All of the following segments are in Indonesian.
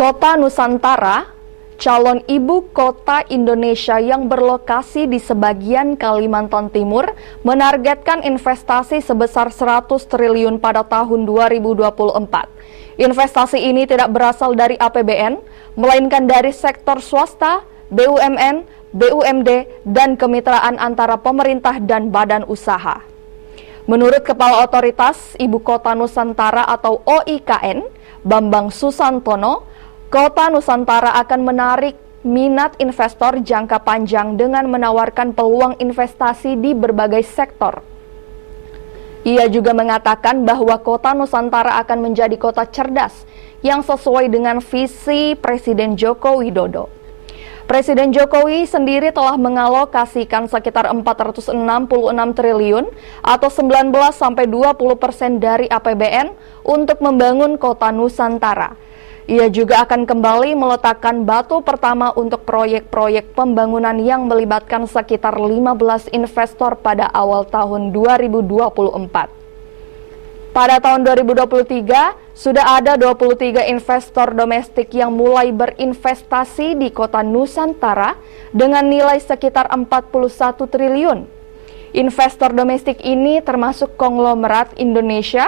Kota Nusantara, calon ibu kota Indonesia yang berlokasi di sebagian Kalimantan Timur, menargetkan investasi sebesar 100 triliun pada tahun 2024. Investasi ini tidak berasal dari APBN, melainkan dari sektor swasta, BUMN, BUMD, dan kemitraan antara pemerintah dan badan usaha. Menurut Kepala Otoritas Ibu Kota Nusantara atau OIKN, Bambang Susantono, Kota Nusantara akan menarik minat investor jangka panjang dengan menawarkan peluang investasi di berbagai sektor. Ia juga mengatakan bahwa Kota Nusantara akan menjadi kota cerdas yang sesuai dengan visi Presiden Joko Widodo. Presiden Jokowi sendiri telah mengalokasikan sekitar 466 triliun atau 19-20% dari APBN untuk membangun Kota Nusantara. Ia juga akan kembali meletakkan batu pertama untuk proyek-proyek pembangunan yang melibatkan sekitar 15 investor pada awal tahun 2024. Pada tahun 2023, sudah ada 23 investor domestik yang mulai berinvestasi di Kota Nusantara dengan nilai sekitar 41 triliun. Investor domestik ini termasuk konglomerat Indonesia,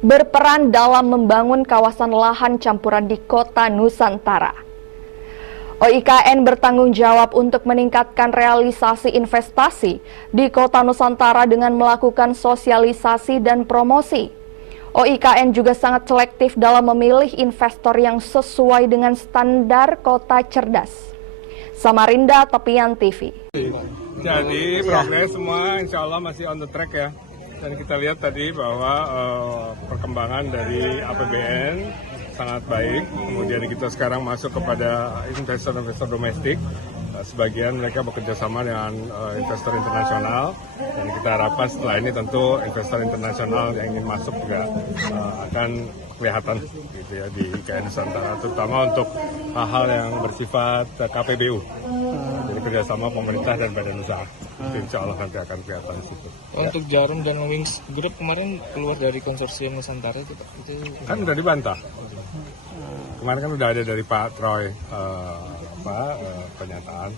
berperan dalam membangun kawasan lahan campuran di Kota Nusantara. OIKN bertanggung jawab untuk meningkatkan realisasi investasi di Kota Nusantara dengan melakukan sosialisasi dan promosi. OIKN juga sangat selektif dalam memilih investor yang sesuai dengan standar kota cerdas. Samarinda Tepian TV. Jadi progres semua insya Allah masih on the track ya. Dan kita lihat tadi bahwa perkembangan dari APBN sangat baik. Kemudian kita sekarang masuk kepada investor-investor domestik. Sebagian mereka bekerja sama dengan investor internasional. Dan kita harapkan setelah ini tentu investor internasional yang ingin masuk juga akan kelihatan gitu ya, di IKN Nusantara, terutama untuk hal-hal yang bersifat KPBU. Jadi kerjasama pemerintah dan badan usaha. Insya Allah nanti akan kelihatan di situ. Untuk Jarum dan Wings Group kemarin keluar dari konsorsium Nusantara itu, Pak? Kan udah dibantah. Kemarin kan udah ada dari Pak Troy pernyataan.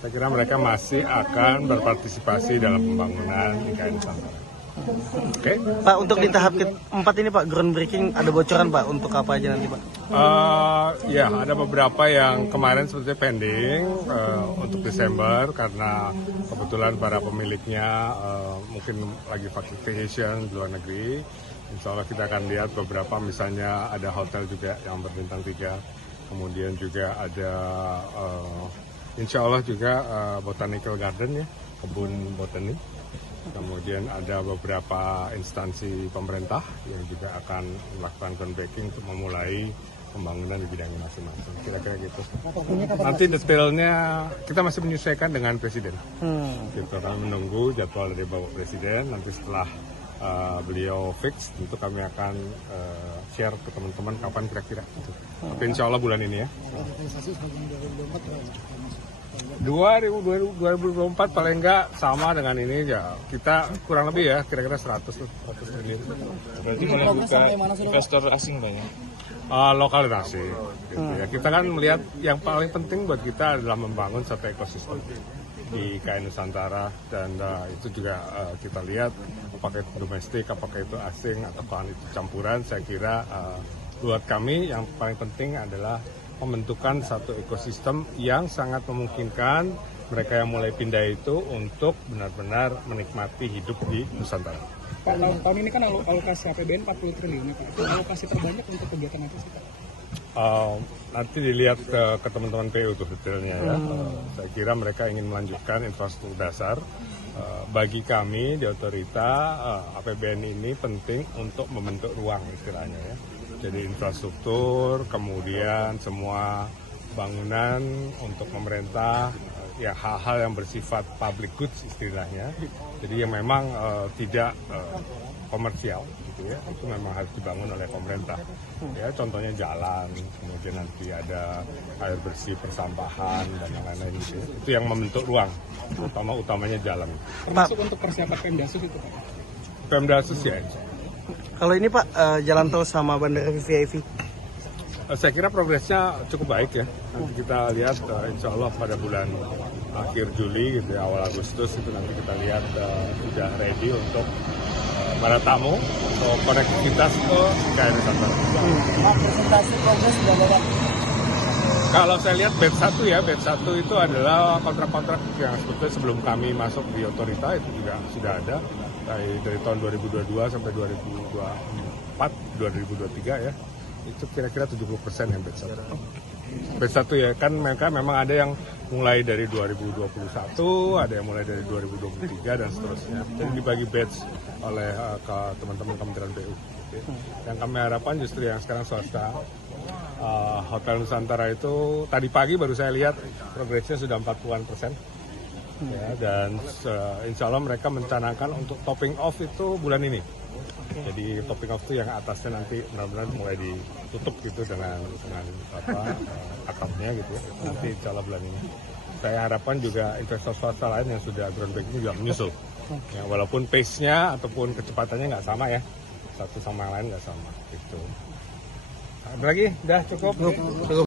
Saya kira mereka masih akan berpartisipasi dalam pembangunan IKN Nusantara. Oke. Pak, untuk di tahap keempat ini Pak, groundbreaking ada bocoran Pak untuk apa aja nanti Pak? Ya, ada beberapa yang kemarin sebetulnya pending untuk Desember karena kebetulan para pemiliknya mungkin lagi vacation di luar negeri. Insya Allah kita akan lihat beberapa, misalnya ada hotel juga yang berbintang 3, kemudian juga ada insya Allah juga botanical garden ya, kebun botani. Kemudian ada beberapa instansi pemerintah yang juga akan melakukan groundbreaking untuk memulai pembangunan di bidangnya masing-masing. Kira-kira gitu. Nanti detailnya kita masih menyesuaikan dengan Presiden. Kita akan menunggu jadwal dari Bapak Presiden. Nanti setelah beliau fix, tentu kami akan share ke teman-teman kapan kira-kira. Tapi insya Allah bulan ini ya. 2024 paling enggak sama dengan ini ya, kita kurang lebih ya kira-kira 100 triliun. Berarti mulai buka investor asing Pak ya? Lokal dan asing gitu ya. Kita kan melihat yang paling penting buat kita adalah membangun satu ekosistem di IKN Nusantara, dan itu juga kita lihat apakah itu domestik, apakah itu asing, atau itu campuran. Saya kira buat kami yang paling penting adalah membentukkan satu ekosistem yang sangat memungkinkan mereka yang mulai pindah itu untuk benar-benar menikmati hidup di Nusantara. Pak, tahun ini kan alokasi APBN 40 triliun Pak. Itu alokasi terbanyak untuk kegiatan apa sih Pak? Nanti dilihat ke teman-teman PU tuh detailnya ya. Saya kira mereka ingin melanjutkan infrastruktur dasar. Bagi kami di otorita, APBN ini penting untuk membentuk ruang istilahnya ya. Jadi infrastruktur, kemudian semua bangunan untuk pemerintah, ya hal-hal yang bersifat public goods istilahnya. Jadi yang memang tidak komersial gitu ya, itu memang harus dibangun oleh pemerintah. Ya contohnya jalan, kemudian nanti ada air bersih, persampahan dan yang lain-lain gitu. Itu yang membentuk ruang, utamanya jalan. Termasuk untuk persiapan Pemdasus itu Pak? Pemdasus ya. Kalau ini Pak, jalan tol sama bandara VVIP? Saya kira progresnya cukup baik ya. Nanti kita lihat insya Allah pada bulan akhir Juli gitu ya, awal Agustus itu nanti kita lihat sudah ready untuk para tamu untuk konektivitas ke IKN Nusantara. Presentasi progres sudah banyak. Kalau saya lihat batch 1 ya, batch 1 itu adalah kontrak-kontrak yang sebetulnya sebelum kami masuk di otorita itu juga sudah ada dari tahun 2022 sampai 2024, 2023 ya. Itu kira-kira 70% yang batch 1. Batch 1 ya, kan mereka memang ada yang mulai dari 2021, ada yang mulai dari 2023 dan seterusnya. Jadi dibagi batch oleh ke teman-teman Kementerian PU. Yang kami harapkan justru yang sekarang swasta, Hotel Nusantara itu tadi pagi baru saya lihat progresnya sudah 40%. Ya, dan insya Allah mereka mencanangkan untuk topping off itu bulan ini. Jadi topping off itu yang atasnya nanti benar-benar mulai ditutup gitu dengan atapnya gitu. Nanti insya Allah bulan ini. Saya harapkan juga investor swasta lain yang sudah groundbreaking juga menyusul. Ya, walaupun pace-nya ataupun kecepatannya nggak sama ya, satu sama yang lain nggak sama. Gitu. Ada lagi? Udah cukup.